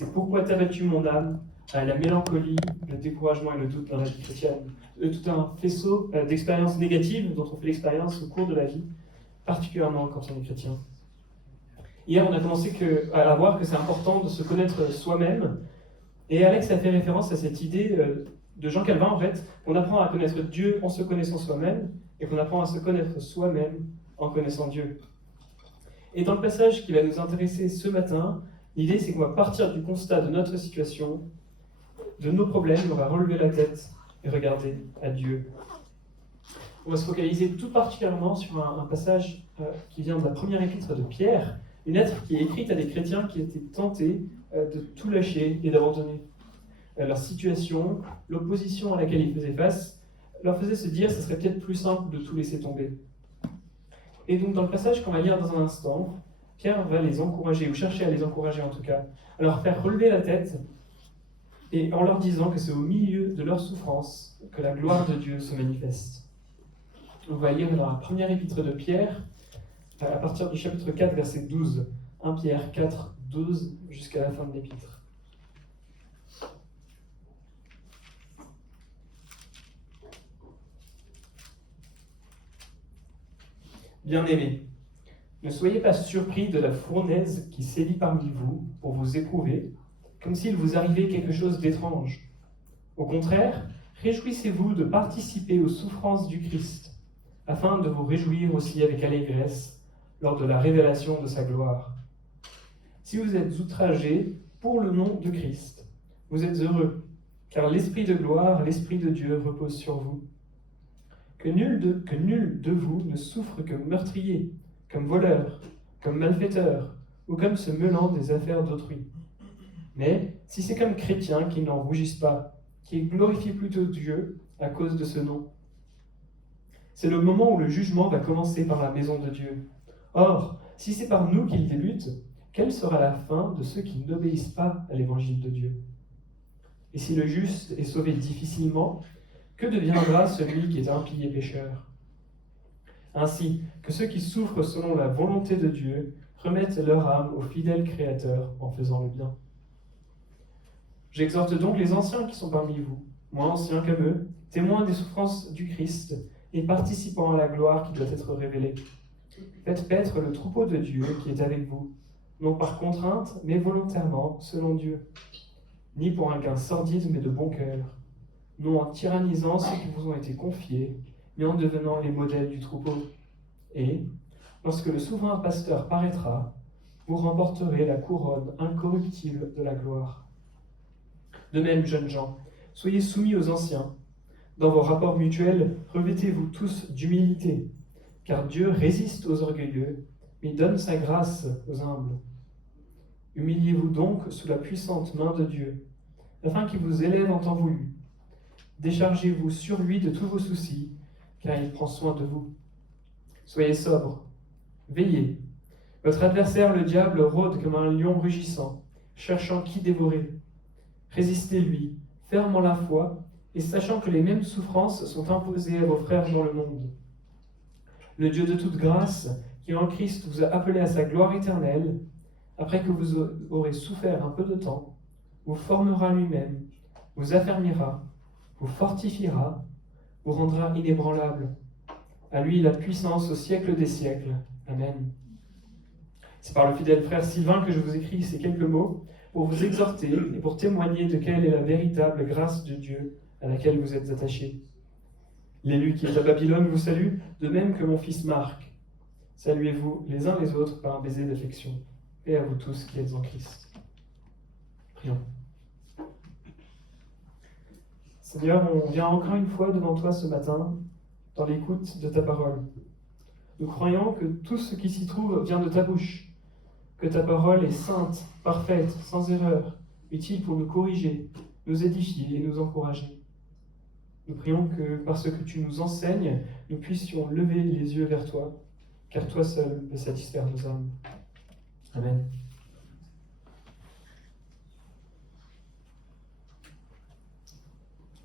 C'est pourquoi t'as battu mon âme, la mélancolie, le découragement et le doute dans la vie chrétienne. Tout un faisceau d'expériences négatives dont on fait l'expérience au cours de la vie, particulièrement quand on est chrétien. Hier, on a commencé à voir que c'est important de se connaître soi-même. Et Alex a fait référence à cette idée de Jean Calvin, en fait, qu'on apprend à connaître Dieu en se connaissant soi-même, et qu'on apprend à se connaître soi-même en connaissant Dieu. Et dans le passage qui va nous intéresser ce matin, l'idée c'est qu'on va partir du constat de notre situation, de nos problèmes, on va relever la tête et regarder à Dieu. On va se focaliser tout particulièrement sur un passage qui vient de la première épître de Pierre, une lettre qui est écrite à des chrétiens qui étaient tentés de tout lâcher et d'abandonner. Leur situation, l'opposition à laquelle ils faisaient face, leur faisait se dire que ce serait peut-être plus simple de tout laisser tomber. Et donc dans le passage qu'on va lire dans un instant, Pierre va les encourager, ou chercher à les encourager en tout cas, à leur faire relever la tête, et en leur disant que c'est au milieu de leur souffrance que la gloire de Dieu se manifeste. On va lire dans la première épître de Pierre, à partir du chapitre 4, verset 12, 1 Pierre 4, 12, jusqu'à la fin de l'épître. Bien-aimés, ne soyez pas surpris de la fournaise qui sévit parmi vous pour vous éprouver, comme s'il vous arrivait quelque chose d'étrange. Au contraire, réjouissez-vous de participer aux souffrances du Christ, afin de vous réjouir aussi avec allégresse lors de la révélation de sa gloire. Si vous êtes outragés pour le nom de Christ, vous êtes heureux, car l'Esprit de gloire, l'Esprit de Dieu repose sur vous. Que nul de vous ne souffre comme meurtrier, comme voleur, comme malfaiteur, ou comme se mêlant des affaires d'autrui. Mais si c'est comme chrétien qu'ils n'en rougissent pas, qu'ils glorifient plutôt Dieu à cause de ce nom. C'est le moment où le jugement va commencer par la maison de Dieu. Or, si c'est par nous qu'il débute, quelle sera la fin de ceux qui n'obéissent pas à l'évangile de Dieu? Et si le juste est sauvé difficilement, que deviendra celui qui est impie et pécheur? Ainsi que ceux qui souffrent selon la volonté de Dieu remettent leur âme au fidèle Créateur en faisant le bien. J'exhorte donc les anciens qui sont parmi vous, moins anciens comme eux, témoins des souffrances du Christ et participant à la gloire qui doit être révélée. Faites paître le troupeau de Dieu qui est avec vous, non par contrainte, mais volontairement, selon Dieu, ni pour un gain sordide, mais de bon cœur, non en tyrannisant ceux qui vous ont été confiés, mais en devenant les modèles du troupeau. Et, lorsque le souverain pasteur paraîtra, vous remporterez la couronne incorruptible de la gloire. De même, jeunes gens, soyez soumis aux anciens. Dans vos rapports mutuels, revêtez-vous tous d'humilité, car Dieu résiste aux orgueilleux, mais donne sa grâce aux humbles. Humiliez-vous donc sous la puissante main de Dieu, afin qu'il vous élève en temps voulu. Déchargez-vous sur lui de tous vos soucis, car il prend soin de vous. Soyez sobres, veillez. Votre adversaire, le diable, rôde comme un lion rugissant, cherchant qui dévorer. Résistez-lui, fermant la foi, et sachant que les mêmes souffrances sont imposées à vos frères dans le monde. Le Dieu de toute grâce, qui en Christ vous a appelé à sa gloire éternelle, après que vous aurez souffert un peu de temps, vous formera lui-même, vous affermira, vous fortifiera, vous rendra inébranlable. À lui la puissance au siècle des siècles. Amen. C'est par le fidèle frère Sylvain que je vous écris ces quelques mots pour vous exhorter et pour témoigner de quelle est la véritable grâce de Dieu à laquelle vous êtes attachés. L'élu qui est à Babylone vous salue, de même que mon fils Marc. Saluez-vous les uns les autres par un baiser d'affection. Et à vous tous qui êtes en Christ. Prions. Seigneur, on vient encore une fois devant toi ce matin, dans l'écoute de ta parole. Nous croyons que tout ce qui s'y trouve vient de ta bouche, que ta parole est sainte, parfaite, sans erreur, utile pour nous corriger, nous édifier et nous encourager. Nous prions que, parce que tu nous enseignes, nous puissions lever les yeux vers toi, car toi seul peux satisfaire nos âmes. Amen.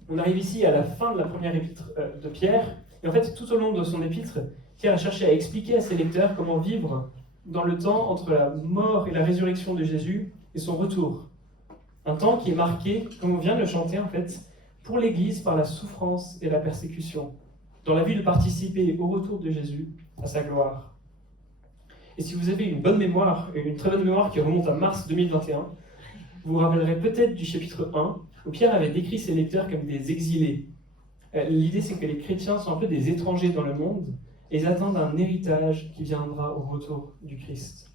On arrive ici à la fin de la première épître de Pierre, et en fait, tout au long de son épître, Pierre a cherché à expliquer à ses lecteurs comment vivre dans le temps entre la mort et la résurrection de Jésus et son retour, Un temps qui est marqué, comme on vient de le chanter en fait, pour l'Église par la souffrance et la persécution, dans la vue de participer au retour de Jésus à sa gloire. Et si vous avez une bonne mémoire, une très bonne mémoire qui remonte à mars 2021, vous vous rappellerez peut-être du chapitre 1, où Pierre avait décrit ses lecteurs comme des exilés. L'idée, c'est que les chrétiens sont un peu des étrangers dans le monde, et ils attendent un héritage qui viendra au retour du Christ.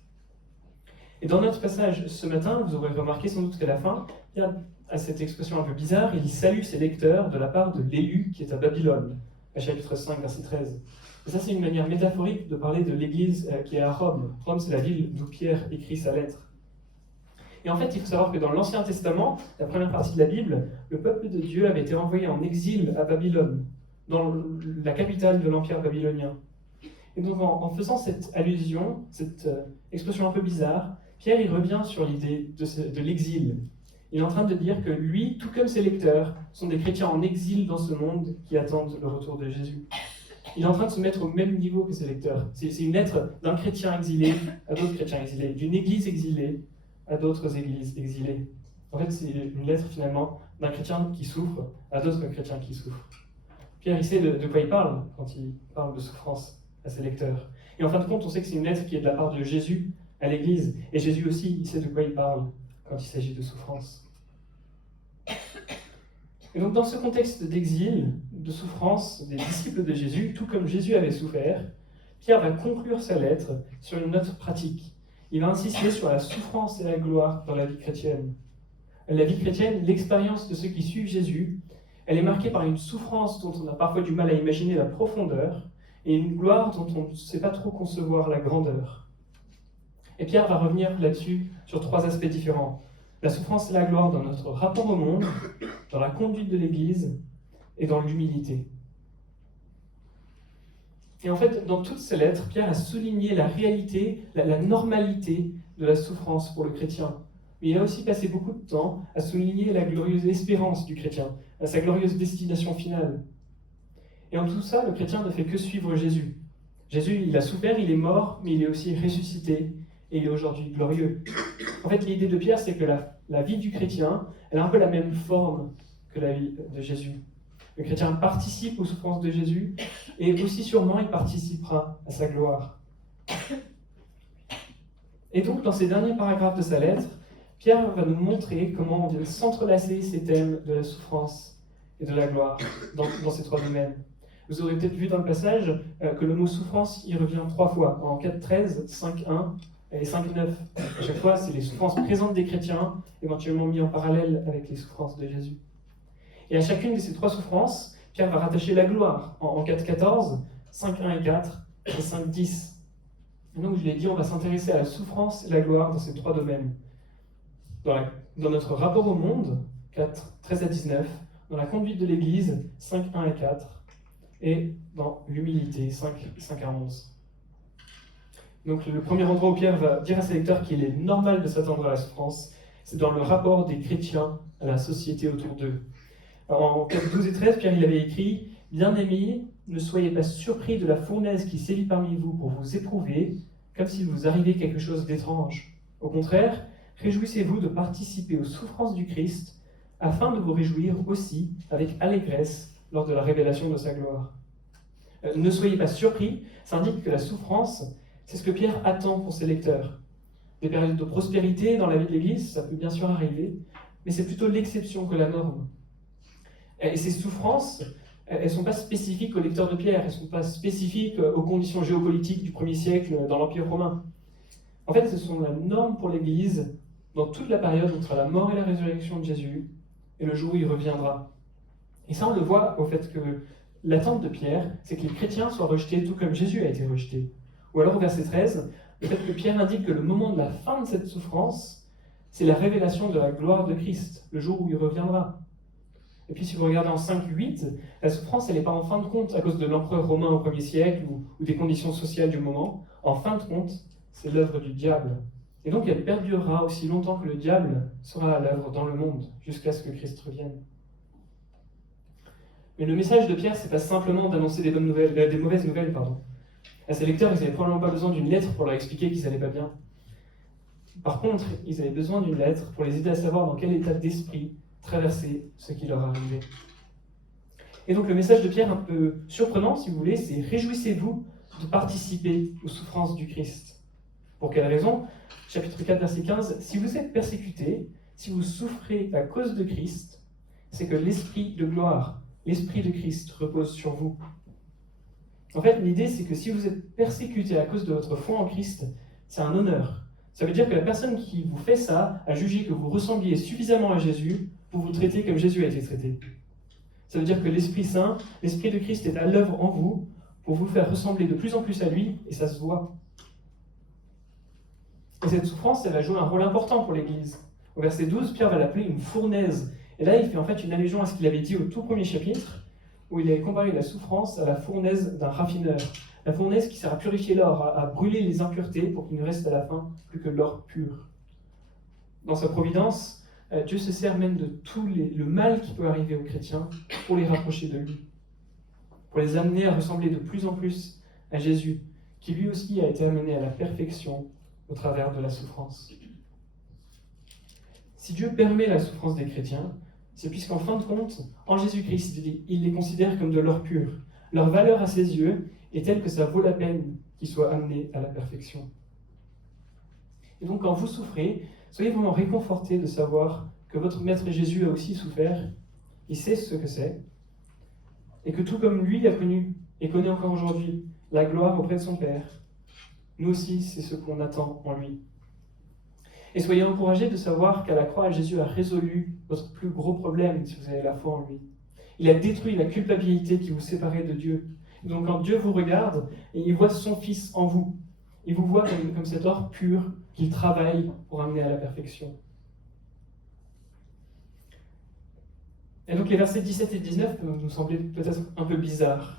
Et dans notre passage ce matin, vous aurez remarqué sans doute qu'à la fin, Pierre a cette expression un peu bizarre, il salue ses lecteurs de la part de l'élu qui est à Babylone, à chapitre 5, verset 13. Et ça, c'est une manière métaphorique de parler de l'église qui est à Rome. Rome, c'est la ville d'où Pierre écrit sa lettre. Et en fait, il faut savoir que dans l'Ancien Testament, la première partie de la Bible, le peuple de Dieu avait été envoyé en exil à Babylone, dans la capitale de l'Empire babylonien. Et donc, en faisant cette allusion, cette expression un peu bizarre, Pierre il revient sur l'idée de l'exil. Il est en train de dire que lui, tout comme ses lecteurs, sont des chrétiens en exil dans ce monde qui attendent le retour de Jésus. Il est en train de se mettre au même niveau que ses lecteurs. C'est une lettre d'un chrétien exilé à d'autres chrétiens exilés, d'une église exilée à d'autres églises exilées. En fait, c'est une lettre finalement d'un chrétien qui souffre à d'autres chrétiens qui souffrent. Pierre, il sait de quoi il parle quand il parle de souffrance à ses lecteurs. Et en fin de compte, on sait que c'est une lettre qui est de la part de Jésus à l'Église. Et Jésus aussi, il sait de quoi il parle quand il s'agit de souffrance. Et donc dans ce contexte d'exil, de souffrance des disciples de Jésus, tout comme Jésus avait souffert, Pierre va conclure sa lettre sur une note pratique. Il va insister sur la souffrance et la gloire dans la vie chrétienne. La vie chrétienne, l'expérience de ceux qui suivent Jésus, elle est marquée par une souffrance dont on a parfois du mal à imaginer la profondeur et une gloire dont on ne sait pas trop concevoir la grandeur. Et Pierre va revenir là-dessus sur 3 aspects différents. La souffrance et la gloire dans notre rapport au monde, dans la conduite de l'Église et dans l'humilité. Et en fait, dans toutes ces lettres, Pierre a souligné la réalité, la normalité de la souffrance pour le chrétien. Mais il a aussi passé beaucoup de temps à souligner la glorieuse espérance du chrétien, sa glorieuse destination finale. Et en tout ça, le chrétien ne fait que suivre Jésus. Jésus, il a souffert, il est mort, mais il est aussi ressuscité, et il est aujourd'hui glorieux. En fait, l'idée de Pierre, c'est que la vie du chrétien, elle a un peu la même forme que la vie de Jésus. Le chrétien participe aux souffrances de Jésus, et aussi sûrement, il participera à sa gloire. Et donc, dans ces derniers paragraphes de sa lettre, Pierre va nous montrer comment on vient s'entrelacer ces thèmes de la souffrance et de la gloire dans ces 3 domaines. Vous aurez peut-être vu dans le passage que le mot souffrance y revient 3 fois, en 4.13, 5.1 et 5.9. À chaque fois, c'est les souffrances présentes des chrétiens, éventuellement mis en parallèle avec les souffrances de Jésus. Et à chacune de ces 3 souffrances, Pierre va rattacher la gloire, en 4.14, 5.1 et 4, et 5.10. Et donc, je l'ai dit, on va s'intéresser à la souffrance et la gloire dans ces 3 domaines. Dans notre rapport au monde, 4.13 à 19, dans la conduite de l'Église, 5.1 et 4, et dans l'humilité, 5 à 11. Donc le premier endroit où Pierre va dire à ses lecteurs qu'il est normal de s'attendre à la souffrance, c'est dans le rapport des chrétiens à la société autour d'eux. Alors, en 4, 12 et 13, Pierre il avait écrit « Bien-aimés, ne soyez pas surpris de la fournaise qui sévit parmi vous pour vous éprouver, comme s'il vous arrivait quelque chose d'étrange. Au contraire, réjouissez-vous de participer aux souffrances du Christ, afin de vous réjouir aussi avec allégresse lors de la révélation de sa gloire. » Ne soyez pas surpris, ça indique que la souffrance, c'est ce que Pierre attend pour ses lecteurs. Des périodes de prospérité dans la vie de l'Église, ça peut bien sûr arriver, mais c'est plutôt l'exception que la norme. Et ces souffrances, elles ne sont pas spécifiques aux lecteurs de Pierre, elles ne sont pas spécifiques aux conditions géopolitiques du 1er siècle dans l'Empire romain. En fait, ce sont la norme pour l'Église dans toute la période entre la mort et la résurrection de Jésus et le jour où il reviendra. Et ça, on le voit au fait que l'attente de Pierre, c'est que les chrétiens soient rejetés tout comme Jésus a été rejeté. Ou alors au verset 13, le fait que Pierre indique que le moment de la fin de cette souffrance, c'est la révélation de la gloire de Christ, le jour où il reviendra. Et puis si vous regardez en 5-8, la souffrance, elle n'est pas en fin de compte à cause de l'empereur romain au 1er siècle ou des conditions sociales du moment. En fin de compte, c'est l'œuvre du diable. Et donc elle perdurera aussi longtemps que le diable sera à l'œuvre dans le monde, jusqu'à ce que Christ revienne. Mais le message de Pierre, c'est pas simplement d'annoncer des mauvaises nouvelles. À ses lecteurs, ils n'avaient probablement pas besoin d'une lettre pour leur expliquer qu'ils n'allaient pas bien. Par contre, ils avaient besoin d'une lettre pour les aider à savoir dans quel état d'esprit traverser ce qui leur arrivait. Et donc le message de Pierre, un peu surprenant si vous voulez, c'est « Réjouissez-vous de participer aux souffrances du Christ ». Pour quelle raison ? Chapitre 4, verset 15, « Si vous êtes persécutés, si vous souffrez à cause de Christ, c'est que l'esprit de gloire, l'esprit de Christ repose sur vous. » En fait, l'idée, c'est que si vous êtes persécuté à cause de votre foi en Christ, c'est un honneur. Ça veut dire que la personne qui vous fait ça a jugé que vous ressembliez suffisamment à Jésus pour vous traiter comme Jésus a été traité. Ça veut dire que l'Esprit Saint, l'Esprit de Christ est à l'œuvre en vous pour vous faire ressembler de plus en plus à lui, et ça se voit. Et cette souffrance, elle va jouer un rôle important pour l'Église. Au verset 12, Pierre va l'appeler une fournaise. Et là, il fait en fait une allusion à ce qu'il avait dit au tout premier chapitre, où il avait comparé la souffrance à la fournaise d'un raffineur. La fournaise qui sert à purifier l'or, à brûler les impuretés pour qu'il ne reste à la fin plus que l'or pur. Dans sa providence, Dieu se sert même de tout le mal qui peut arriver aux chrétiens pour les rapprocher de lui, pour les amener à ressembler de plus en plus à Jésus, qui lui aussi a été amené à la perfection au travers de la souffrance. Si Dieu permet la souffrance des chrétiens, c'est puisqu'en fin de compte, en Jésus-Christ, il les considère comme de l'or pur. Leur valeur à ses yeux est telle que ça vaut la peine qu'ils soient amenés à la perfection. Et donc quand vous souffrez, soyez vraiment réconfortés de savoir que votre Maître Jésus a aussi souffert, il sait ce que c'est, et que tout comme lui a connu et connaît encore aujourd'hui la gloire auprès de son Père, nous aussi c'est ce qu'on attend en lui. Et soyez encouragés de savoir qu'à la croix, Jésus a résolu votre plus gros problème si vous avez la foi en lui. Il a détruit la culpabilité qui vous séparait de Dieu. Et donc quand Dieu vous regarde, et il voit son Fils en vous, il vous voit comme cet or pur qu'il travaille pour amener à la perfection. Et donc les versets 17 et 19 peuvent nous sembler peut-être un peu bizarres.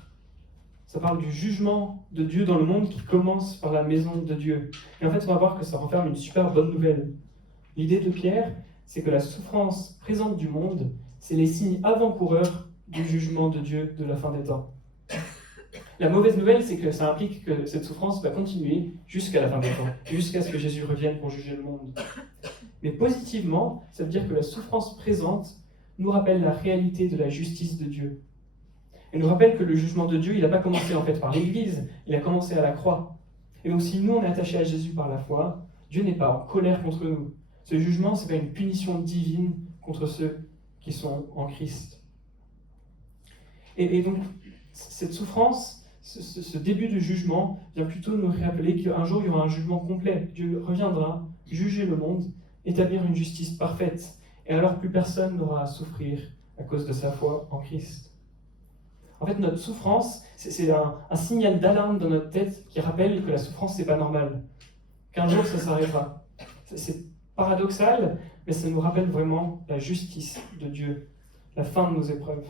Ça parle du jugement de Dieu dans le monde qui commence par la maison de Dieu. Et en fait, on va voir que ça renferme une super bonne nouvelle. L'idée de Pierre, c'est que la souffrance présente du monde, c'est les signes avant-coureurs du jugement de Dieu de la fin des temps. La mauvaise nouvelle, c'est que ça implique que cette souffrance va continuer jusqu'à la fin des temps, jusqu'à ce que Jésus revienne pour juger le monde. Mais positivement, ça veut dire que la souffrance présente nous rappelle la réalité de la justice de Dieu. Elle nous rappelle que le jugement de Dieu, il n'a pas commencé en fait par l'Église, il a commencé à la croix. Et donc si nous, on est attachés à Jésus par la foi, Dieu n'est pas en colère contre nous. Ce jugement, ce n'est pas une punition divine contre ceux qui sont en Christ. Et donc, cette souffrance, ce début de jugement, vient plutôt nous rappeler qu'un jour, il y aura un jugement complet. Dieu reviendra juger le monde, établir une justice parfaite. Et alors, plus personne n'aura à souffrir à cause de sa foi en Christ. En fait, notre souffrance, c'est un signal d'alarme dans notre tête qui rappelle que la souffrance, c'est pas normal. Qu'un jour, ça s'arrêtera. C'est paradoxal, mais ça nous rappelle vraiment la justice de Dieu, la fin de nos épreuves.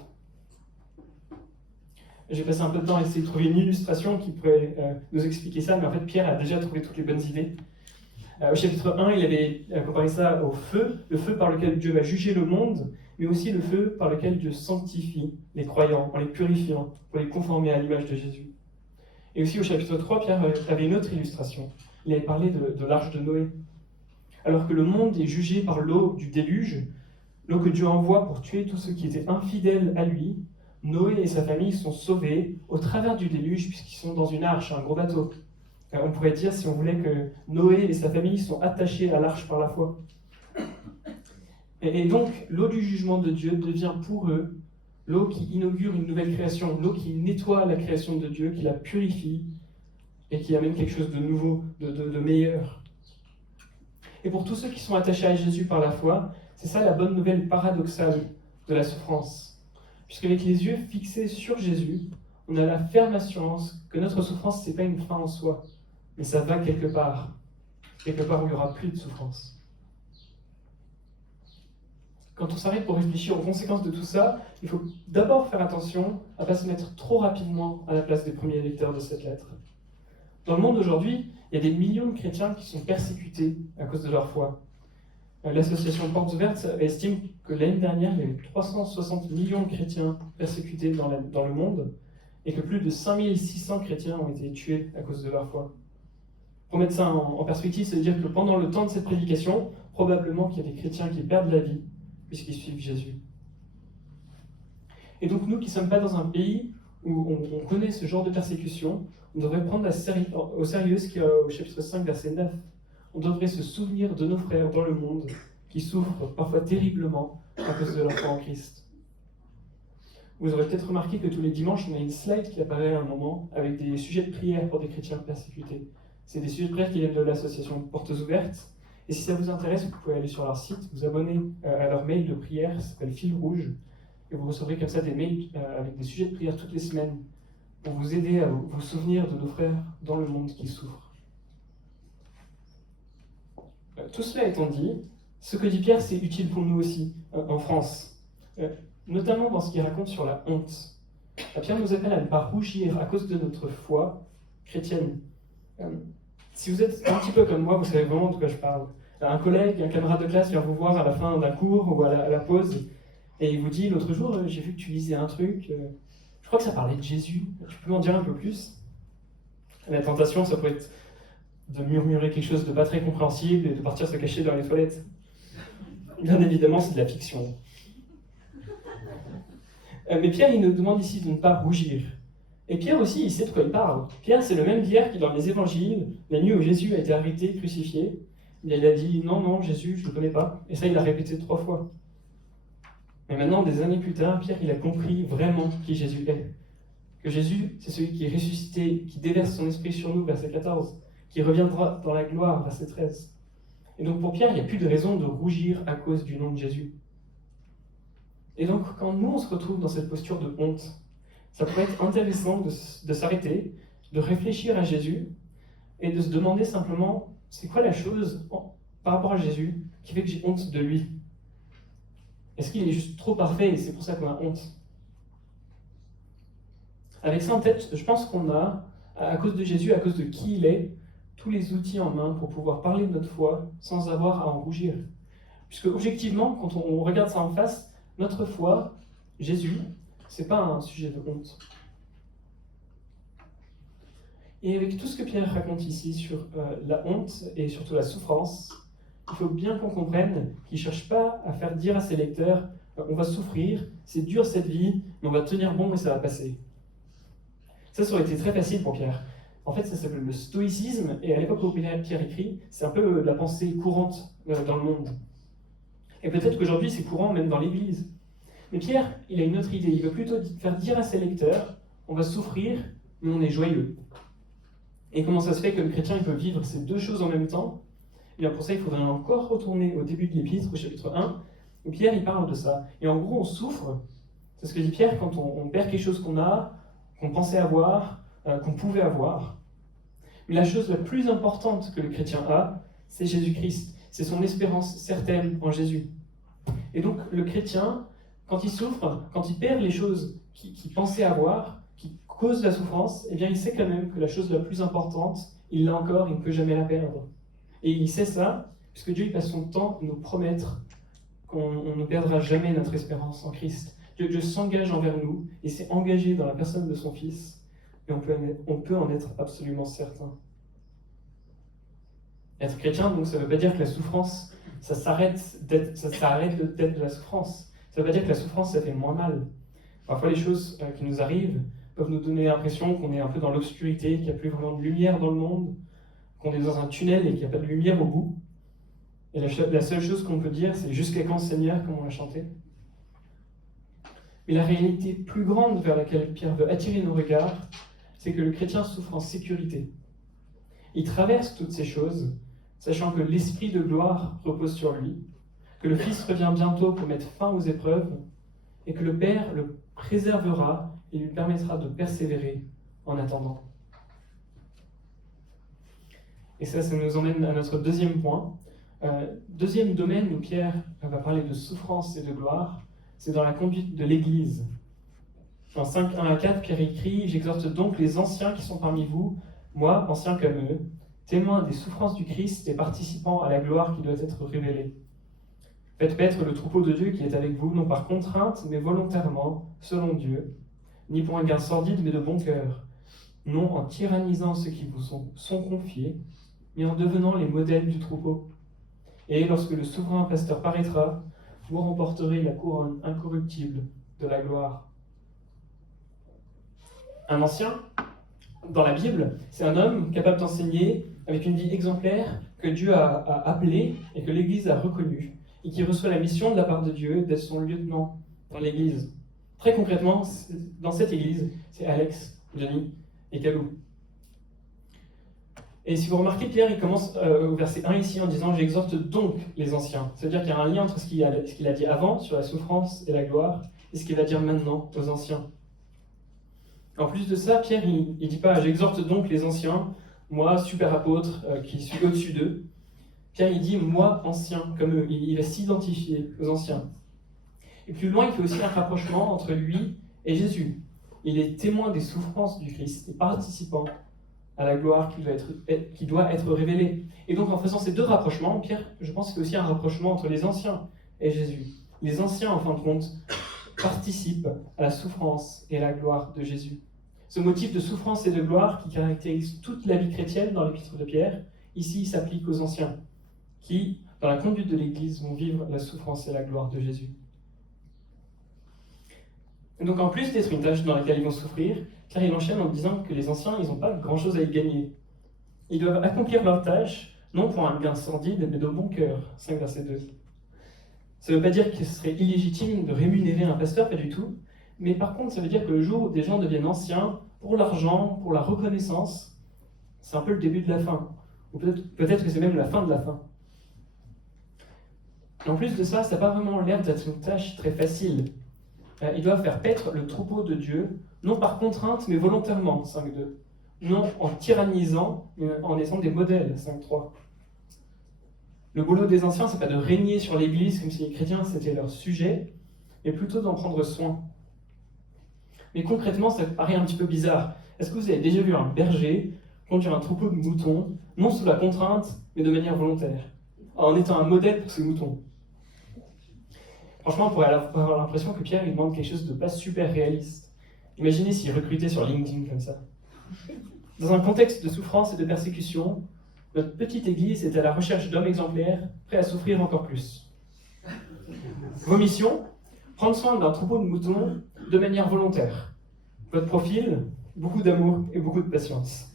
J'ai passé un peu de temps à essayer de trouver une illustration qui pourrait nous expliquer ça, mais en fait, Pierre a déjà trouvé toutes les bonnes idées. Au chapitre 1, il avait comparé ça au feu, le feu par lequel Dieu va juger le monde, mais aussi le feu par lequel Dieu sanctifie les croyants, en les purifiant, pour les conformer à l'image de Jésus. Et aussi au chapitre 3, Pierre avait une autre illustration. Il avait parlé de l'arche de Noé. Alors que le monde est jugé par l'eau du déluge, l'eau que Dieu envoie pour tuer tous ceux qui étaient infidèles à lui, Noé et sa famille sont sauvés au travers du déluge puisqu'ils sont dans une arche, un gros bateau. On pourrait dire, si on voulait, que Noé et sa famille sont attachés à l'arche par la foi. Et donc, l'eau du jugement de Dieu devient pour eux l'eau qui inaugure une nouvelle création, l'eau qui nettoie la création de Dieu, qui la purifie et qui amène quelque chose de nouveau, de meilleur. Et pour tous ceux qui sont attachés à Jésus par la foi, c'est ça la bonne nouvelle paradoxale de la souffrance. Puisqu'avec les yeux fixés sur Jésus, on a la ferme assurance que notre souffrance, ce n'est pas une fin en soi, mais ça va quelque part où il n'y aura plus de souffrance. Quand on s'arrête pour réfléchir aux conséquences de tout ça, il faut d'abord faire attention à ne pas se mettre trop rapidement à la place des premiers lecteurs de cette lettre. Dans le monde aujourd'hui, il y a des millions de chrétiens qui sont persécutés à cause de leur foi. L'association Portes Ouvertes estime que l'année dernière, il y avait 360 millions de chrétiens persécutés dans le monde et que plus de 5600 chrétiens ont été tués à cause de leur foi. Pour mettre ça en perspective, ça veut dire que pendant le temps de cette prédication, probablement qu'il y a des chrétiens qui perdent la vie puisqu'ils suivent Jésus. Et donc nous qui ne sommes pas dans un pays où on connaît ce genre de persécution, on devrait prendre au sérieux ce qu'il y a au chapitre 5, verset 9. On devrait se souvenir de nos frères dans le monde qui souffrent parfois terriblement à cause de leur foi en Christ. Vous aurez peut-être remarqué que tous les dimanches, on a une slide qui apparaît à un moment avec des sujets de prière pour des chrétiens persécutés. C'est des sujets de prière qui viennent de l'association Portes Ouvertes. Et si ça vous intéresse, vous pouvez aller sur leur site, vous abonner à leur mail de prière, ça s'appelle Fil Rouge, et vous recevrez comme ça des mails avec des sujets de prière toutes les semaines pour vous aider à vous souvenir de nos frères dans le monde qui souffrent. Tout cela étant dit, ce que dit Pierre, c'est utile pour nous aussi, en France, notamment dans ce qu'il raconte sur la honte. Pierre nous appelle à ne pas rougir à cause de notre foi chrétienne. Si vous êtes un petit peu comme moi, vous savez vraiment de quoi je parle. Un collègue, un camarade de classe vient vous voir à la fin d'un cours ou à la pause, et il vous dit, l'autre jour, j'ai vu que tu lisais un truc, je crois que ça parlait de Jésus, tu peux m'en dire un peu plus? La tentation, ça peut être de murmurer quelque chose de pas très compréhensible et de partir se cacher dans les toilettes. Bien évidemment, c'est de la fiction. Mais Pierre, il nous demande ici de ne pas rougir. Et Pierre aussi, il sait de quoi il parle. Pierre, c'est le même Pierre qui, dans les évangiles, la nuit où Jésus a été arrêté, crucifié, il a dit « Non, Jésus, je ne le connais pas ». Et ça, il l'a répété 3 fois. Mais maintenant, des années plus tard, Pierre, il a compris vraiment qui Jésus est. Que Jésus, c'est celui qui est ressuscité, qui déverse son esprit sur nous, verset 14, qui reviendra dans la gloire, verset 13. Et donc pour Pierre, il n'y a plus de raison de rougir à cause du nom de Jésus. Et donc, quand nous, on se retrouve dans cette posture de honte, ça pourrait être intéressant de s'arrêter, de réfléchir à Jésus et de se demander simplement, c'est quoi la chose par rapport à Jésus qui fait que j'ai honte de lui? Est-ce qu'il est juste trop parfait et c'est pour ça qu'on a honte? Avec ça en tête, je pense qu'on a, à cause de Jésus, à cause de qui il est, tous les outils en main pour pouvoir parler de notre foi sans avoir à en rougir. Puisque objectivement, quand on regarde ça en face, notre foi, Jésus, c'est pas un sujet de honte. Et avec tout ce que Pierre raconte ici sur la honte et surtout la souffrance, il faut bien qu'on comprenne qu'il ne cherche pas à faire dire à ses lecteurs on va souffrir, c'est dur cette vie, mais on va tenir bon et ça va passer. Ça aurait été très facile pour Pierre. En fait, ça s'appelle le stoïcisme, et à l'époque où Pierre écrit, c'est un peu la pensée courante dans le monde. Et peut-être qu'aujourd'hui, c'est courant même dans l'Église. Mais Pierre, il a une autre idée. Il veut plutôt faire dire à ses lecteurs on va souffrir, mais on est joyeux. Et comment ça se fait que le chrétien il peut vivre ces deux choses en même temps? Et bien pour ça, il faudrait encore retourner au début de l'Épître, au chapitre 1, où Pierre il parle de ça. Et en gros, on souffre, c'est ce que dit Pierre, quand on perd quelque chose qu'on a, qu'on pensait avoir, qu'on pouvait avoir. Mais la chose la plus importante que le chrétien a, c'est Jésus-Christ. C'est son espérance certaine en Jésus. Et donc, le chrétien, quand il souffre, quand il perd les choses qu'il pensait avoir, qui causent la souffrance, eh bien, il sait quand même que la chose la plus importante, il l'a encore, il ne peut jamais la perdre. Et il sait ça, puisque Dieu il passe son temps à nous promettre qu'on ne perdra jamais notre espérance en Christ. Dieu s'engage envers nous, et s'est engagé dans la personne de son Fils, et on peut en être absolument certain. Être chrétien, donc, ça ne veut pas dire que la souffrance, ça s'arrête d'être de la souffrance. Ça ne veut pas dire que la souffrance, ça fait moins mal. Parfois, les choses qui nous arrivent peuvent nous donner l'impression qu'on est un peu dans l'obscurité, qu'il n'y a plus vraiment de lumière dans le monde, qu'on est dans un tunnel et qu'il n'y a pas de lumière au bout. Et la seule chose qu'on peut dire, c'est « Jusqu'à quand, Seigneur ?» comme on l'a chanté. Mais la réalité plus grande vers laquelle Pierre veut attirer nos regards, c'est que le chrétien souffre en sécurité. Il traverse toutes ces choses, sachant que l'Esprit de gloire repose sur lui, que le Fils revient bientôt pour mettre fin aux épreuves, et que le Père le préservera et lui permettra de persévérer en attendant. Et ça nous emmène à notre deuxième point. Deuxième domaine où Pierre va parler de souffrance et de gloire, c'est dans la conduite de l'Église. Dans 5, 1 à 4, Pierre écrit « J'exhorte donc les anciens qui sont parmi vous, moi, ancien comme eux, témoins des souffrances du Christ et participants à la gloire qui doit être révélée. Faites paître le troupeau de Dieu qui est avec vous, non par contrainte, mais volontairement, selon Dieu, ni pour un gain sordide, mais de bon cœur, non en tyrannisant ceux qui vous sont confiés, mais en devenant les modèles du troupeau. Et lorsque le souverain pasteur paraîtra, vous remporterez la couronne incorruptible de la gloire. Un ancien, dans la Bible, c'est un homme capable d'enseigner avec une vie exemplaire que Dieu a appelé et que l'Église a reconnu, et qui reçoit la mission de la part de Dieu d'être son lieutenant dans l'Église. Très concrètement, dans cette Église, c'est Alex, Johnny et Kalou. Et si vous remarquez, Pierre, il commence au verset 1 ici en disant « J'exhorte donc les anciens ». Ça veut dire qu'il y a un lien entre ce qu'il a dit avant sur la souffrance et la gloire et ce qu'il va dire maintenant aux anciens. En plus de ça, Pierre, il ne dit pas « J'exhorte donc les anciens, moi, super apôtre, qui suis au-dessus d'eux ». Pierre, il dit « Moi, ancien, comme eux ». Il va s'identifier aux anciens. Et plus loin, il fait aussi un rapprochement entre lui et Jésus. Il est témoin des souffrances du Christ et participant à la gloire qui doit être révélée. Et donc, en faisant ces deux rapprochements, Pierre, je pense qu'il y a aussi un rapprochement entre les anciens et Jésus. Les anciens, en fin de compte, participent à la souffrance et à la gloire de Jésus. Ce motif de souffrance et de gloire qui caractérise toute la vie chrétienne dans l'épître de Pierre, ici, il s'applique aux anciens, qui, dans la conduite de l'Église, vont vivre la souffrance et la gloire de Jésus. Et donc, en plus d'être une tâche dans laquelle ils vont souffrir, Pierre il enchaîne en disant que les anciens, ils n'ont pas grand-chose à y gagner. Ils doivent accomplir leur tâche, non pour un gain sordide, mais de bon cœur. 5 verset 2. Ça ne veut pas dire que ce serait illégitime de rémunérer un pasteur, pas du tout. Mais par contre, ça veut dire que le jour où des gens deviennent anciens, pour l'argent, pour la reconnaissance, c'est un peu le début de la fin. Ou peut-être que c'est même la fin de la fin. En plus de ça, ça n'a pas vraiment l'air d'être une tâche très facile. Ils doivent faire paître le troupeau de Dieu, non par contrainte, mais volontairement, 5.2. Non en tyrannisant, mais en étant des modèles, 5.3. Le boulot des anciens, c'est pas de régner sur l'Église comme si les chrétiens c'était leur sujet, mais plutôt d'en prendre soin. Mais concrètement, ça paraît un petit peu bizarre. Est-ce que vous avez déjà vu un berger conduire un troupeau de moutons, non sous la contrainte, mais de manière volontaire, en étant un modèle pour ces moutons? Franchement, on pourrait avoir l'impression que Pierre il demande quelque chose de pas super réaliste. Imaginez s'il recrutait sur LinkedIn comme ça. Dans un contexte de souffrance et de persécution, notre petite église est à la recherche d'hommes exemplaires, prêts à souffrir encore plus. Vos missions, prendre soin d'un troupeau de moutons de manière volontaire. Votre profil, beaucoup d'amour et beaucoup de patience.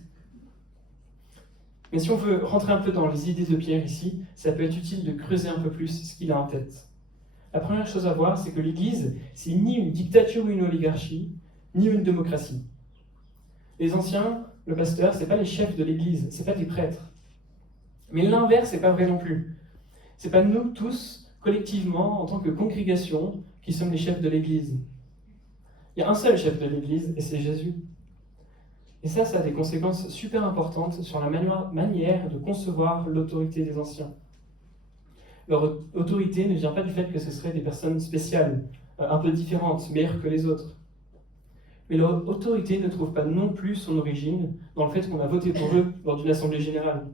Mais si on veut rentrer un peu dans les idées de Pierre ici, ça peut être utile de creuser un peu plus ce qu'il a en tête. La première chose à voir, c'est que l'Église, c'est ni une dictature ou une oligarchie, ni une démocratie. Les anciens, le pasteur, ce n'est pas les chefs de l'Église, ce n'est pas des prêtres. Mais l'inverse, ce n'est pas vrai non plus. Ce n'est pas nous tous, collectivement, en tant que congrégation, qui sommes les chefs de l'Église. Il y a un seul chef de l'Église, et c'est Jésus. Et ça a des conséquences super importantes sur la manière de concevoir l'autorité des anciens. Leur autorité ne vient pas du fait que ce seraient des personnes spéciales, un peu différentes, meilleures que les autres. Mais leur autorité ne trouve pas non plus son origine dans le fait qu'on a voté pour eux lors d'une assemblée générale.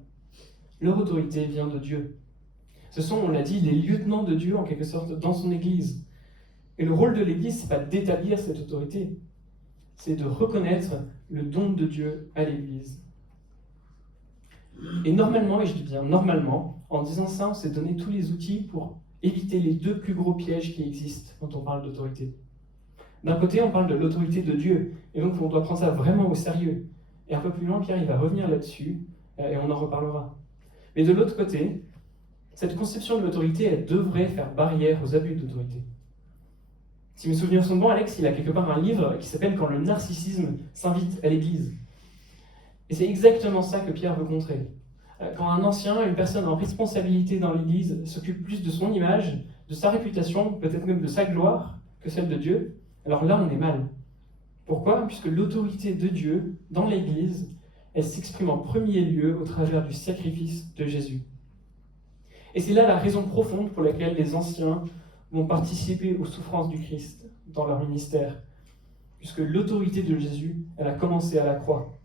Leur autorité vient de Dieu. Ce sont, on l'a dit, les lieutenants de Dieu en quelque sorte dans son Église. Et le rôle de l'Église, ce n'est pas d'établir cette autorité, c'est de reconnaître le don de Dieu à l'Église. Et normalement, et je dis bien normalement, en disant ça, on s'est donné tous les outils pour éviter les deux plus gros pièges qui existent quand on parle d'autorité. D'un côté, on parle de l'autorité de Dieu, et donc on doit prendre ça vraiment au sérieux. Et un peu plus loin, Pierre il va revenir là-dessus, et on en reparlera. Mais de l'autre côté, cette conception de l'autorité, elle devrait faire barrière aux abus d'autorité. Si mes souvenirs sont bons, Alex, il a quelque part un livre qui s'appelle « Quand le narcissisme s'invite à l'Église ». Et c'est exactement ça que Pierre veut contrer. Quand un ancien, une personne en responsabilité dans l'Église, s'occupe plus de son image, de sa réputation, peut-être même de sa gloire, que celle de Dieu, alors là, on est mal. Pourquoi ? Puisque l'autorité de Dieu, dans l'Église, elle s'exprime en premier lieu au travers du sacrifice de Jésus. Et c'est là la raison profonde pour laquelle les anciens vont participer aux souffrances du Christ dans leur ministère, puisque l'autorité de Jésus, elle a commencé à la croix.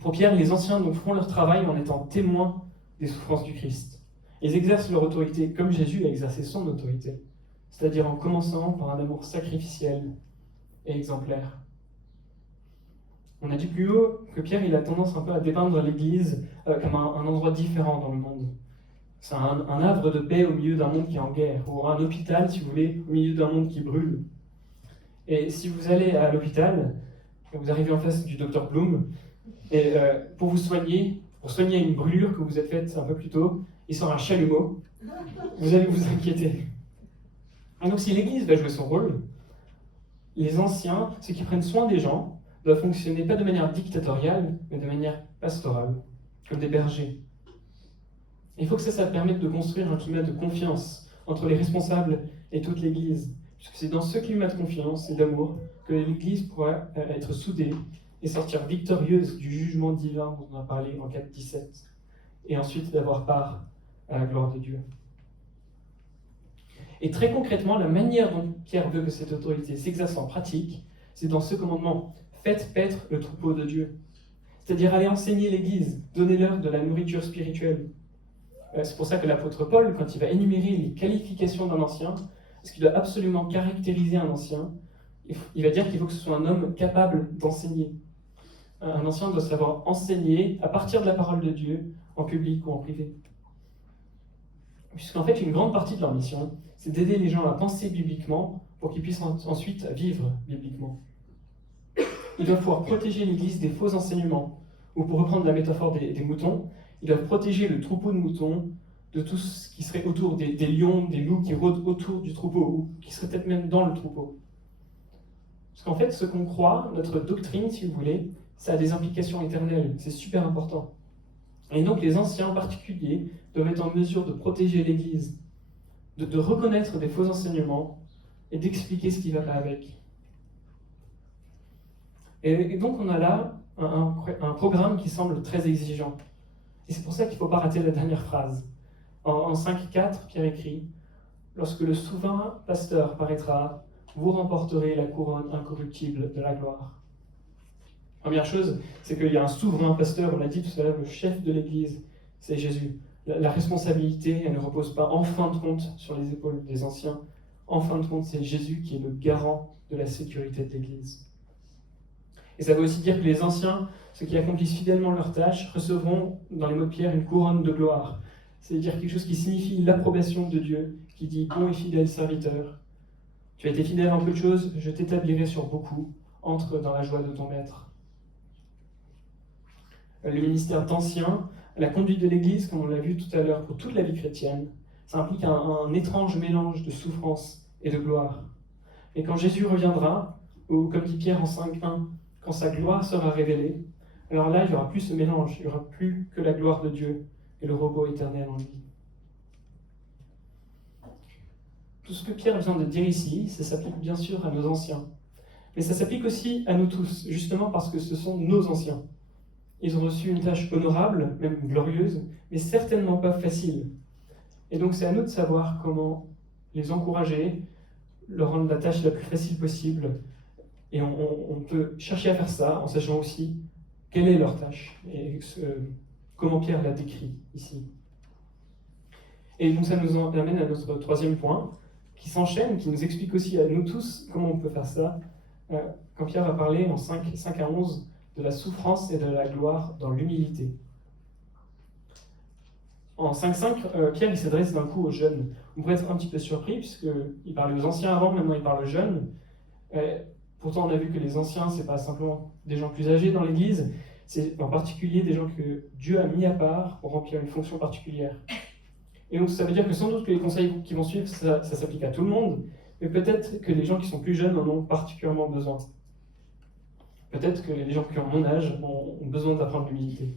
Pour Pierre, les anciens donc font leur travail en étant témoins des souffrances du Christ. Ils exercent leur autorité comme Jésus a exercé son autorité, c'est-à-dire en commençant par un amour sacrificiel et exemplaire. On a dit plus haut que Pierre il a tendance un peu à dépeindre l'Église comme un endroit différent dans le monde. C'est un havre de paix au milieu d'un monde qui est en guerre, ou un hôpital, si vous voulez, au milieu d'un monde qui brûle. Et si vous allez à l'hôpital, vous arrivez en face du docteur Bloom, et pour vous soigner, pour soigner une brûlure que vous êtes faite un peu plus tôt, il sort un chalumeau, vous allez vous inquiéter. Et donc si l'Église va jouer son rôle, les anciens, ceux qui prennent soin des gens, doivent fonctionner pas de manière dictatoriale, mais de manière pastorale, comme des bergers. Il faut que ça permette de construire un climat de confiance entre les responsables et toute l'Église, puisque c'est dans ce climat de confiance et d'amour que l'Église pourra être soudée et sortir victorieuse du jugement divin dont on a parlé en 4.17, et ensuite d'avoir part à la gloire de Dieu. Et très concrètement, la manière dont Pierre veut que cette autorité s'exerce en pratique, c'est dans ce commandement. Faites paître le troupeau de Dieu. C'est-à-dire aller enseigner l'Église, donnez-leur de la nourriture spirituelle. C'est pour ça que l'apôtre Paul, quand il va énumérer les qualifications d'un ancien, ce qui doit absolument caractériser un ancien, il va dire qu'il faut que ce soit un homme capable d'enseigner. Un ancien doit savoir enseigner à partir de la parole de Dieu, en public ou en privé. Puisqu'en fait, une grande partie de leur mission, c'est d'aider les gens à penser bibliquement pour qu'ils puissent ensuite vivre bibliquement. Ils doivent pouvoir protéger l'Église des faux enseignements, ou pour reprendre la métaphore des moutons, ils doivent protéger le troupeau de moutons de tout ce qui serait autour des lions, des loups qui rôdent autour du troupeau, ou qui seraient peut-être même dans le troupeau. Parce qu'en fait, ce qu'on croit, notre doctrine, si vous voulez, ça a des implications éternelles, c'est super important. Et donc les anciens en particulier doivent être en mesure de protéger l'Église, de reconnaître des faux enseignements et d'expliquer ce qui ne va pas avec. Et donc on a là un programme qui semble très exigeant. Et c'est pour ça qu'il ne faut pas rater la dernière phrase. En 5.4, Pierre écrit « Lorsque le souverain pasteur paraîtra, vous remporterez la couronne incorruptible de la gloire. » Première chose, c'est qu'il y a un souverain pasteur, on l'a dit tout à l'heure, le chef de l'Église, c'est Jésus. La responsabilité, elle ne repose pas en fin de compte sur les épaules des anciens. En fin de compte, c'est Jésus qui est le garant de la sécurité de l'Église. Et ça veut aussi dire que les anciens, ceux qui accomplissent fidèlement leurs tâches, recevront, dans les mots de Pierre, une couronne de gloire. C'est-à-dire quelque chose qui signifie l'approbation de Dieu, qui dit « Bon et fidèle serviteur, tu as été fidèle en peu de choses, je t'établirai sur beaucoup, entre dans la joie de ton maître. » Le ministère d'ancien, la conduite de l'Église, comme on l'a vu tout à l'heure pour toute la vie chrétienne, ça implique un étrange mélange de souffrance et de gloire. Et quand Jésus reviendra, ou comme dit Pierre en 5.1, quand sa gloire sera révélée, alors là, il n'y aura plus ce mélange, il n'y aura plus que la gloire de Dieu et le repos éternel en lui. Tout ce que Pierre vient de dire ici, ça s'applique bien sûr à nos anciens. Mais ça s'applique aussi à nous tous, justement parce que ce sont nos anciens. Ils ont reçu une tâche honorable, même glorieuse, mais certainement pas facile. Et donc c'est à nous de savoir comment les encourager, leur rendre la tâche la plus facile possible. Et on peut chercher à faire ça en sachant aussi quelle est leur tâche et comment Pierre l'a décrit ici. Et donc ça nous amène à notre troisième point, qui s'enchaîne, qui nous explique aussi à nous tous comment on peut faire ça, quand Pierre va parler en 5 à 11 de la souffrance et de la gloire dans l'humilité. En 5.5, Pierre il s'adresse d'un coup aux jeunes. On pourrait être un petit peu surpris, puisqu'il parlait aux anciens avant, maintenant il parle aux jeunes. Pourtant, on a vu que les anciens, ce n'est pas simplement des gens plus âgés dans l'Église, c'est en particulier des gens que Dieu a mis à part pour remplir une fonction particulière. Et donc ça veut dire que sans doute que les conseils qui vont suivre, ça s'applique à tout le monde, mais peut-être que les gens qui sont plus jeunes en ont particulièrement besoin. Peut-être que les gens qui ont mon âge ont besoin d'apprendre l'humilité.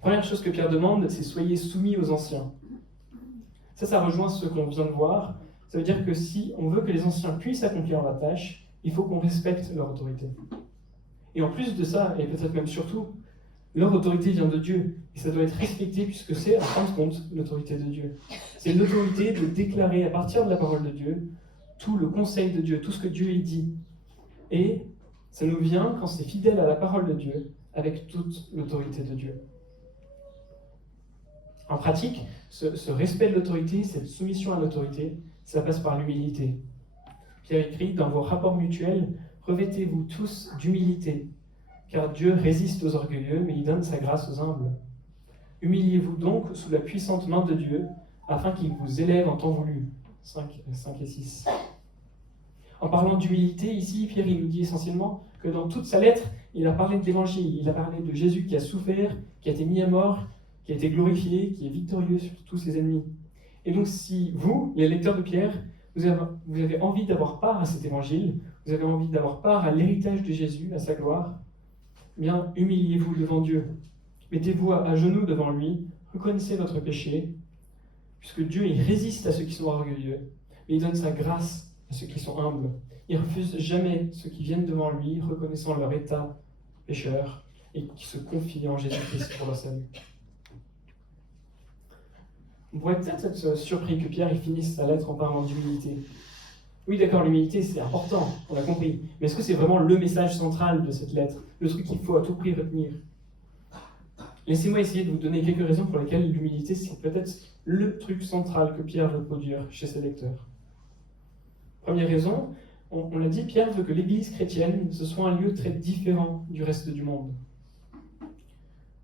Première chose que Pierre demande, c'est « soyez soumis aux anciens ». Ça rejoint ce qu'on vient de voir. Ça veut dire que si on veut que les anciens puissent accomplir leur tâche, il faut qu'on respecte leur autorité. Et en plus de ça, et peut-être même surtout, leur autorité vient de Dieu. Et ça doit être respecté puisque c'est, en fin de compte, l'autorité de Dieu. C'est l'autorité de déclarer à partir de la parole de Dieu tout le conseil de Dieu, tout ce que Dieu y dit. Et ça nous vient quand c'est fidèle à la parole de Dieu, avec toute l'autorité de Dieu. En pratique, ce respect de l'autorité, cette soumission à l'autorité, ça passe par l'humilité. Pierre écrit, dans vos rapports mutuels, revêtez-vous tous d'humilité, car Dieu résiste aux orgueilleux, mais il donne sa grâce aux humbles. Humiliez-vous donc sous la puissante main de Dieu, afin qu'il vous élève en temps voulu. 5 et 6. En parlant d'humilité, ici, Pierre il nous dit essentiellement que dans toute sa lettre, il a parlé de l'Évangile, il a parlé de Jésus qui a souffert, qui a été mis à mort, qui a été glorifié, qui est victorieux sur tous ses ennemis. Et donc si vous, les lecteurs de Pierre, vous avez envie d'avoir part à cet Évangile, vous avez envie d'avoir part à l'héritage de Jésus, à sa gloire, eh bien, humiliez-vous devant Dieu. Mettez-vous à genoux devant lui, reconnaissez votre péché, puisque Dieu il résiste à ceux qui sont orgueilleux, mais il donne sa grâce à ceux qui sont humbles. Il ne refuse jamais ceux qui viennent devant lui, reconnaissant leur état pécheur, et qui se confient en Jésus-Christ pour leur salut. On pourrait peut-être être surpris que Pierre il finisse sa lettre en parlant d'humilité. Oui, d'accord, l'humilité c'est important, on l'a compris, mais est-ce que c'est vraiment le message central de cette lettre, le truc qu'il faut à tout prix retenir? Laissez-moi essayer de vous donner quelques raisons pour lesquelles l'humilité c'est peut-être le truc central que Pierre veut produire chez ses lecteurs. Première raison, on l'a dit, Pierre veut que l'Église chrétienne ce soit un lieu très différent du reste du monde.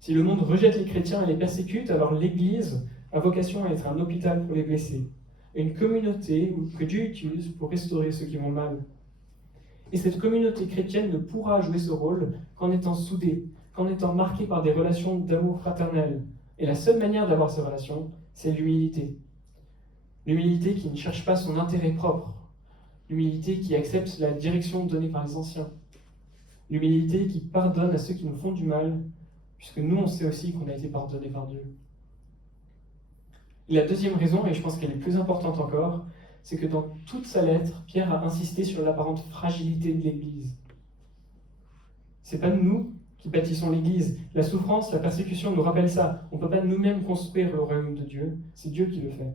Si le monde rejette les chrétiens et les persécute, alors l'Église a vocation à être un hôpital pour les blessés, une communauté que Dieu utilise pour restaurer ceux qui vont mal. Et cette communauté chrétienne ne pourra jouer ce rôle qu'en étant soudée, qu'en étant marquée par des relations d'amour fraternel. Et la seule manière d'avoir ces relations, c'est l'humilité. L'humilité qui ne cherche pas son intérêt propre. L'humilité qui accepte la direction donnée par les anciens. L'humilité qui pardonne à ceux qui nous font du mal, puisque nous, on sait aussi qu'on a été pardonné par Dieu. Et la deuxième raison, et je pense qu'elle est plus importante encore, c'est que dans toute sa lettre, Pierre a insisté sur l'apparente fragilité de l'Église. Ce n'est pas nous qui bâtissons l'Église. La souffrance, la persécution nous rappellent ça. On ne peut pas nous-mêmes construire le royaume de Dieu, c'est Dieu qui le fait.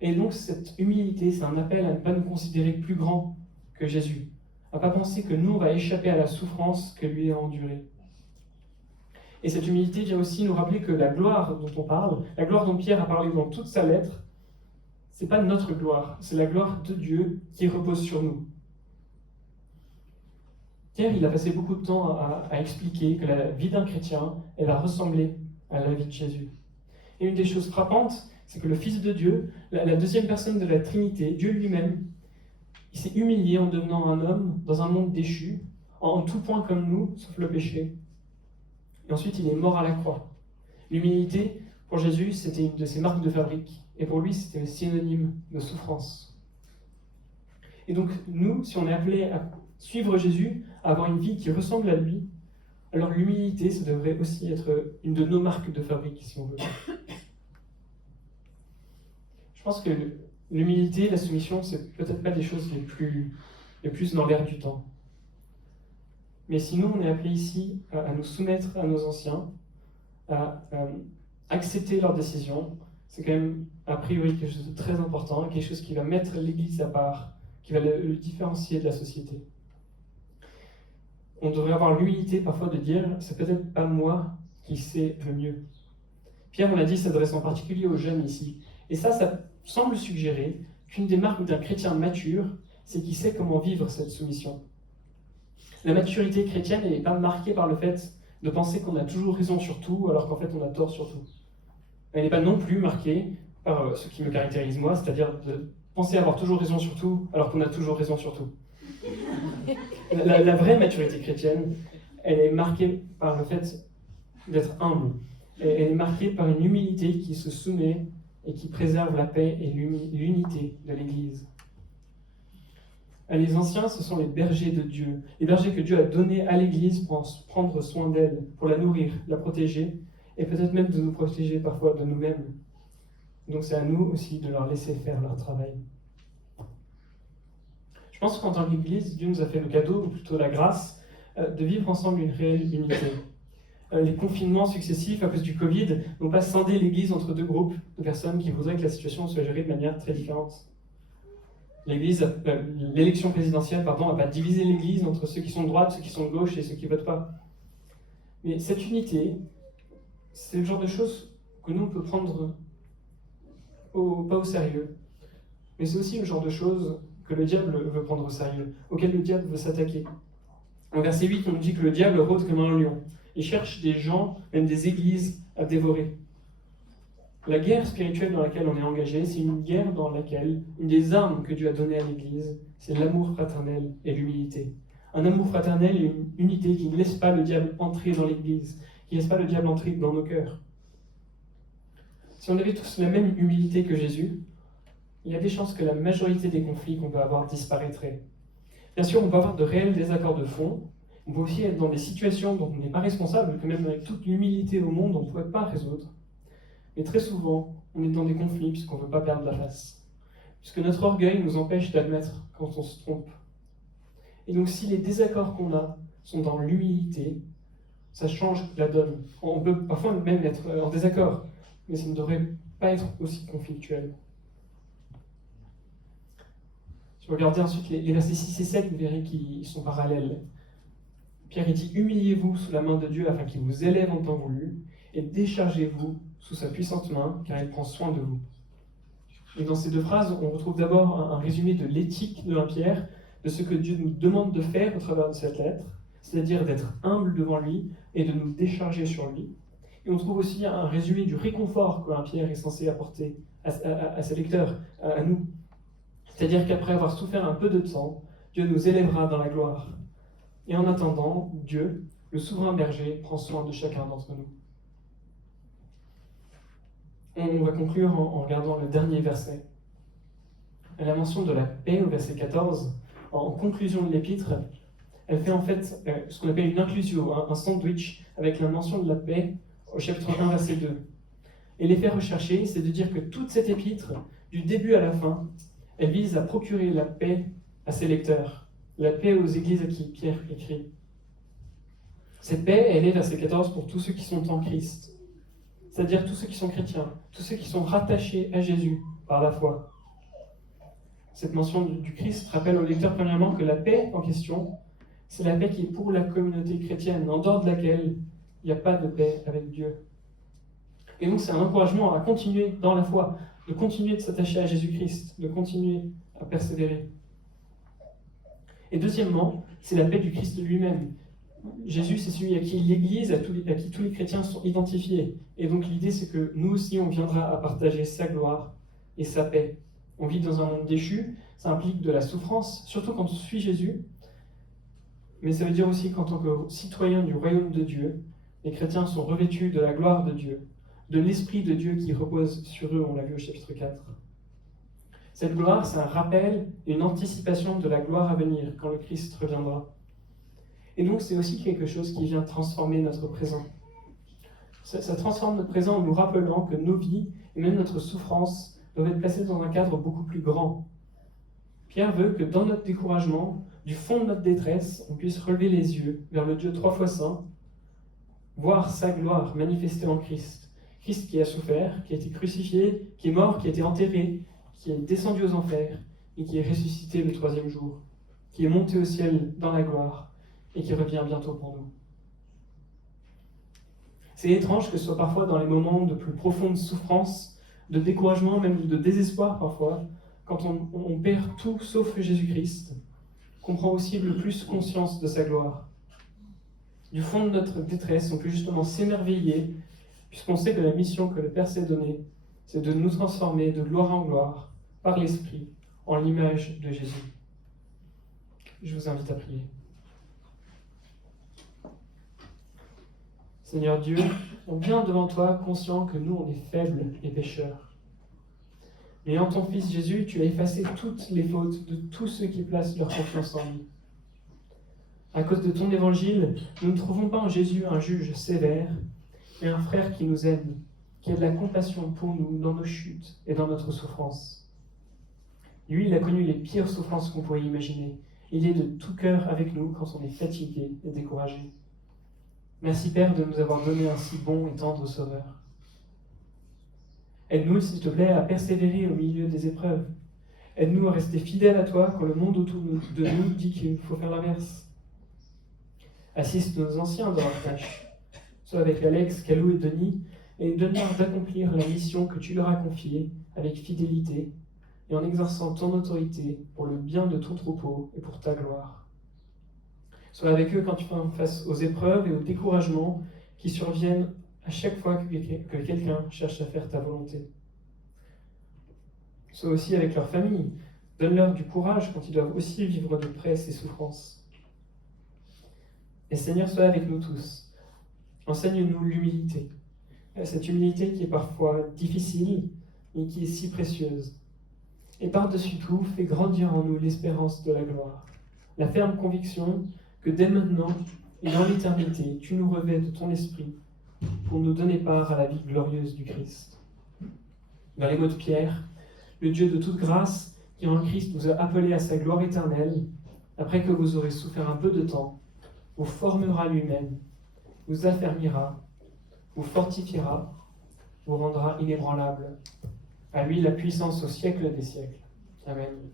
Et donc cette humilité, c'est un appel à ne pas nous considérer plus grands que Jésus, à ne pas penser que nous, on va échapper à la souffrance que lui a endurée. Et cette humilité vient aussi nous rappeler que la gloire dont on parle, la gloire dont Pierre a parlé dans toute sa lettre, ce n'est pas notre gloire, c'est la gloire de Dieu qui repose sur nous. Pierre, il a passé beaucoup de temps à expliquer que la vie d'un chrétien, elle va ressembler à la vie de Jésus. Et une des choses frappantes, c'est que le Fils de Dieu, la deuxième personne de la Trinité, Dieu lui-même, il s'est humilié en devenant un homme dans un monde déchu, en tout point comme nous, sauf le péché. Et ensuite, il est mort à la croix. L'humilité, pour Jésus, c'était une de ses marques de fabrique. Et pour lui, c'était synonyme de souffrance. Et donc, nous, si on est appelé à suivre Jésus, à avoir une vie qui ressemble à lui, alors l'humilité, ça devrait aussi être une de nos marques de fabrique, si on veut. Je pense que l'humilité, la soumission, c'est peut-être pas des choses les plus dans l'air du temps. Mais sinon, on est appelé ici à nous soumettre à nos anciens, à accepter leurs décisions. C'est quand même, a priori, quelque chose de très important, quelque chose qui va mettre l'Église à part, qui va le différencier de la société. On devrait avoir l'humilité parfois de dire « c'est peut-être pas moi qui sais le mieux ». Pierre, on l'a dit, s'adresse en particulier aux jeunes ici. Et ça semble suggérer qu'une des marques d'un chrétien mature, c'est qu'il sait comment vivre cette soumission. La maturité chrétienne, elle n'est pas marquée par le fait de penser qu'on a toujours raison sur tout, alors qu'en fait on a tort sur tout. Elle n'est pas non plus marquée par ce qui me caractérise moi, c'est-à-dire de penser avoir toujours raison sur tout, alors qu'on a toujours raison sur tout. La vraie maturité chrétienne, elle est marquée par le fait d'être humble. Elle est marquée par une humilité qui se soumet et qui préserve la paix et l'unité de l'Église. Les anciens, ce sont les bergers de Dieu, les bergers que Dieu a donnés à l'Église pour prendre soin d'elle, pour la nourrir, la protéger, et peut-être même de nous protéger parfois de nous-mêmes. Donc c'est à nous aussi de leur laisser faire leur travail. Je pense qu'en tant qu'Église, Dieu nous a fait le cadeau, ou plutôt la grâce, de vivre ensemble une réelle unité. Les confinements successifs à cause du Covid n'ont pas scindé l'Église entre deux groupes de personnes qui voudraient que la situation soit gérée de manière très différente. L'élection présidentielle n'a pas divisé l'Église entre ceux qui sont de droite, ceux qui sont de gauche et ceux qui ne votent pas. Mais cette unité, c'est le genre de choses que nous on peut prendre pas au sérieux. Mais c'est aussi le genre de choses que le diable veut prendre au sérieux, auquel le diable veut s'attaquer. En verset 8, on nous dit que le diable rôde comme un lion et cherche des gens, même des églises, à dévorer. La guerre spirituelle dans laquelle on est engagé, c'est une guerre dans laquelle une des armes que Dieu a données à l'Église, c'est l'amour fraternel et l'humilité. Un amour fraternel et une unité qui ne laisse pas le diable entrer dans l'Église, qui ne laisse pas le diable entrer dans nos cœurs. Si on avait tous la même humilité que Jésus, il y a des chances que la majorité des conflits qu'on peut avoir disparaîtraient. Bien sûr, on peut avoir de réels désaccords de fond, on peut aussi être dans des situations dont on n'est pas responsable, que même avec toute l'humilité au monde, on ne pourrait pas résoudre. Mais très souvent, on est dans des conflits puisqu'on ne veut pas perdre la face. Puisque notre orgueil nous empêche d'admettre quand on se trompe. Et donc si les désaccords qu'on a sont dans l'humilité, ça change la donne. On peut parfois même être en désaccord, mais ça ne devrait pas être aussi conflictuel. Si vous regardez ensuite les versets 6 et 7, vous verrez qu'ils sont parallèles. Pierre dit « Humiliez-vous sous la main de Dieu afin qu'il vous élève en temps voulu, et déchargez-vous sous sa puissante main, car il prend soin de vous. » Et dans ces deux phrases, on retrouve d'abord un résumé de l'éthique de 1 Pierre, de ce que Dieu nous demande de faire au travers de cette lettre, c'est-à-dire d'être humble devant lui et de nous décharger sur lui. Et on trouve aussi un résumé du réconfort que 1 Pierre est censé apporter à ses lecteurs, à nous. C'est-à-dire qu'après avoir souffert un peu de temps, Dieu nous élèvera dans la gloire. Et en attendant, Dieu, le souverain berger, prend soin de chacun d'entre nous. On va conclure en regardant le dernier verset. La mention de la paix au verset 14, en conclusion de l'épître, elle fait en fait ce qu'on appelle une inclusio, un sandwich avec la mention de la paix au chapitre 1, verset 2. Et l'effet recherché, c'est de dire que toute cette épître, du début à la fin, elle vise à procurer la paix à ses lecteurs, la paix aux églises à qui Pierre écrit. Cette paix, elle est, verset 14, pour tous ceux qui sont en Christ, c'est-à-dire tous ceux qui sont chrétiens, tous ceux qui sont rattachés à Jésus par la foi. Cette mention du Christ rappelle au lecteur premièrement que la paix en question, c'est la paix qui est pour la communauté chrétienne, en dehors de laquelle il n'y a pas de paix avec Dieu. Et donc c'est un encouragement à continuer dans la foi, de continuer de s'attacher à Jésus-Christ, de continuer à persévérer. Et deuxièmement, c'est la paix du Christ lui-même. Jésus, c'est celui à qui l'Église, à qui tous les chrétiens sont identifiés. Et donc l'idée, c'est que nous aussi, on viendra à partager sa gloire et sa paix. On vit dans un monde déchu, ça implique de la souffrance, surtout quand on suit Jésus. Mais ça veut dire aussi qu'en tant que citoyens du royaume de Dieu, les chrétiens sont revêtus de la gloire de Dieu, de l'Esprit de Dieu qui repose sur eux, on l'a vu au chapitre 4. Cette gloire, c'est un rappel et une anticipation de la gloire à venir, quand le Christ reviendra. Et donc, c'est aussi quelque chose qui vient transformer notre présent. Ça transforme notre présent en nous rappelant que nos vies, et même notre souffrance, doivent être placées dans un cadre beaucoup plus grand. Pierre veut que dans notre découragement, du fond de notre détresse, on puisse relever les yeux vers le Dieu 3 fois saint, voir sa gloire manifestée en Christ. Christ qui a souffert, qui a été crucifié, qui est mort, qui a été enterré, qui est descendu aux enfers et qui est ressuscité le 3e jour, qui est monté au ciel dans la gloire et qui revient bientôt pour nous. C'est étrange que ce soit parfois dans les moments de plus profonde souffrance, de découragement, même de désespoir parfois, quand on perd tout sauf Jésus-Christ, qu'on prend aussi le plus conscience de sa gloire. Du fond de notre détresse, on peut justement s'émerveiller, puisqu'on sait que la mission que le Père s'est donnée, c'est de nous transformer de gloire en gloire, par l'Esprit, en l'image de Jésus. Je vous invite à prier. Seigneur Dieu, on vient devant toi conscient que nous, on est faibles et pécheurs. Mais en ton Fils Jésus, tu as effacé toutes les fautes de tous ceux qui placent leur confiance en lui. À cause de ton évangile, nous ne trouvons pas en Jésus un juge sévère, mais un frère qui nous aime, qui a de la compassion pour nous dans nos chutes et dans notre souffrance. Lui, il a connu les pires souffrances qu'on pourrait imaginer. Il est de tout cœur avec nous quand on est fatigué et découragé. Merci Père de nous avoir donné un si bon et tendre Sauveur. Aide-nous, s'il te plaît, à persévérer au milieu des épreuves. Aide-nous à rester fidèles à toi quand le monde autour de nous dit qu'il faut faire l'inverse. Assiste nos anciens dans leur tâche, soit avec Alex, Calou et Denis, et donne-leur d'accomplir la mission que tu leur as confiée avec fidélité et en exerçant ton autorité pour le bien de ton troupeau et pour ta gloire. Sois avec eux quand tu fais face aux épreuves et aux découragements qui surviennent à chaque fois que quelqu'un cherche à faire ta volonté. Sois aussi avec leur famille. Donne-leur du courage quand ils doivent aussi vivre de près ces souffrances. Et Seigneur, sois avec nous tous. Enseigne-nous l'humilité. Cette humilité qui est parfois difficile, mais qui est si précieuse. Et par-dessus tout, fais grandir en nous l'espérance de la gloire. La ferme conviction que dès maintenant et dans l'éternité, tu nous revêts de ton esprit pour nous donner part à la vie glorieuse du Christ. Dans les mots de Pierre, le Dieu de toute grâce, qui en Christ vous a appelés à sa gloire éternelle, après que vous aurez souffert un peu de temps, vous formera lui-même, vous affermira, vous fortifiera, vous rendra inébranlable. À lui la puissance au siècle des siècles. Amen.